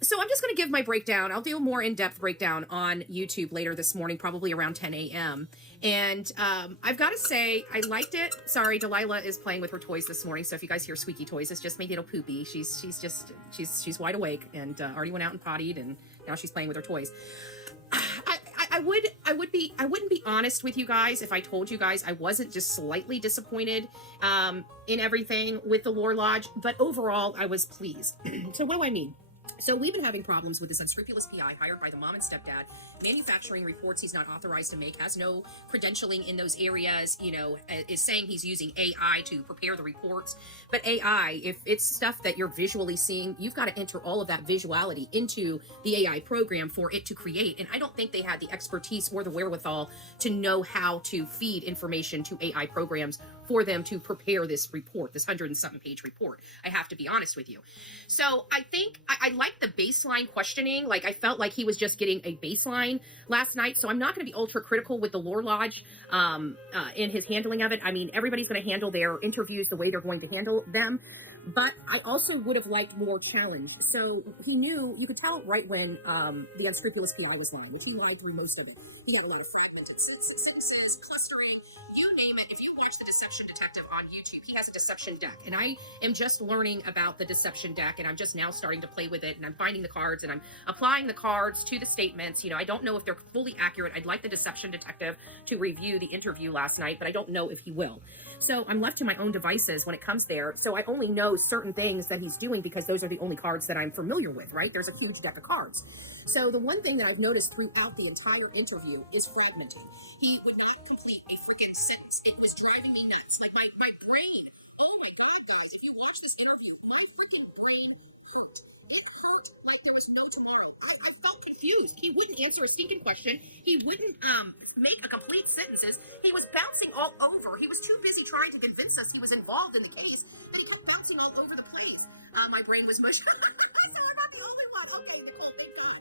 So I'm just going to give my breakdown. I'll do a more in-depth breakdown on YouTube later this morning, probably around 10 a.m. And I've got to say, I liked it. Sorry, Delilah is playing with her toys this morning. So if you guys hear squeaky toys, it's just my little Poopy. She's wide awake and already went out and pottied, and now she's playing with her toys. I wouldn't be honest with you guys if I told you guys I wasn't just slightly disappointed in everything with the Lore Lodge, but overall I was pleased. So what do I mean? So we've been having problems with this unscrupulous PI hired by the mom and stepdad, manufacturing reports he's not authorized to make, has no credentialing in those areas, you know, is saying he's using AI to prepare the reports. But AI, if it's stuff that you're visually seeing, you've got to enter all of that visuality into the AI program for it to create. And I don't think they had the expertise or the wherewithal to know how to feed information to AI programs for them to prepare this report, this 100 and something page report. I have to be honest with you. So I think I like the baseline questioning. Like, I felt like he was just getting a baseline last night. So I'm not going to be ultra critical with the Lore Lodge in his handling of it. I mean, everybody's going to handle their interviews the way they're going to handle them. But I also would have liked more challenge. So he knew, you could tell right when the unscrupulous PI was lying, which he lied through most of it. He got a lot of fragmented sentences, clustering, you name it. If you watch the Deception Detective on YouTube, he has a deception deck. And I am just learning about the deception deck, and I'm just now starting to play with it, and I'm finding the cards, and I'm applying the cards to the statements. You know, I don't know if they're fully accurate. I'd like the Deception Detective to review the interview last night, but I don't know if he will. So I'm left to my own devices when it comes there. So I only know certain things that he's doing because those are the only cards that I'm familiar with, right? There's a huge deck of cards. So the one thing that I've noticed throughout the entire interview is fragmenting. He would not complete a freaking sentence. It was driving me nuts. Like my brain. Oh my God, guys, if you watch this interview, my freaking brain hurt. It hurt like there was no tomorrow. I felt confused. He wouldn't answer a stinking question. He wouldn't make a complete sentences. He was bouncing all over. He was too busy trying to convince us he was involved in the case, and he kept bouncing all over the place. My brain was mush. So I'm not the only one. Okay, Nicole, thank God.